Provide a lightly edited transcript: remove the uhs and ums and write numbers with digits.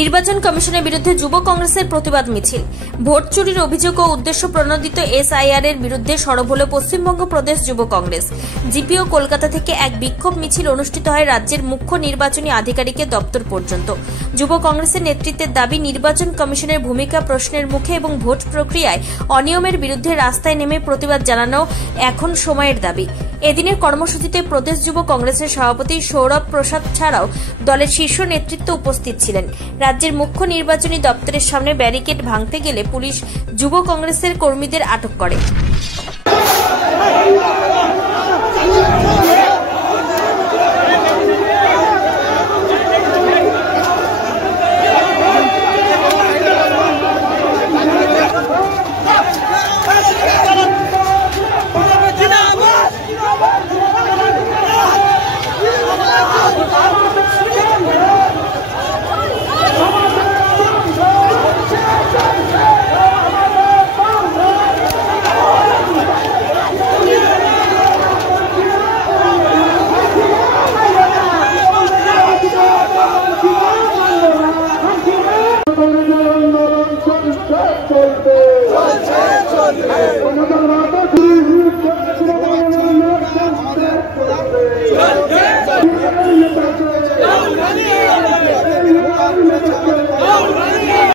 নির্বাচন কমিশনের বিরুদ্ধে যুব কংগ্রেসের প্রতিবাদ মিছিল। ভোট চুরির অভিযোগ ও উদ্দেশ্য প্রণোদিত এসআইআর এর বিরুদ্ধে সরব হল পশ্চিমবঙ্গ প্রদেশ যুব কংগ্রেস। জিপিও কলকাতা থেকে এক বিক্ষোভ মিছিল অনুষ্ঠিত হয় রাজ্যের মুখ্য নির্বাচনী আধিকারিকের দপ্তর পর্যন্ত। যুব কংগ্রেসের নেতৃত্বের দাবি, নির্বাচন কমিশনের ভূমিকা প্রশ্নের মুখে এবং ভোট প্রক্রিয়ায় অনিয়মের বিরুদ্ধে রাস্তায় নেমে প্রতিবাদ জানানো এখন সময়ের দাবি। এদিনের কর্মসূচিতে প্রদেশ যুব কংগ্রেসের সভাপতি সৌরভ প্রসাদ ছাড়াও দলের শীর্ষ নেতৃত্ব উপস্থিত ছিলেন। রাজ্যের মুখ্য নির্বাচনী দপ্তরের সামনে ব্যারিকেড ভাঙতে গেলে পুলিশ যুব কংগ্রেসের কর্মীদের আটক করে।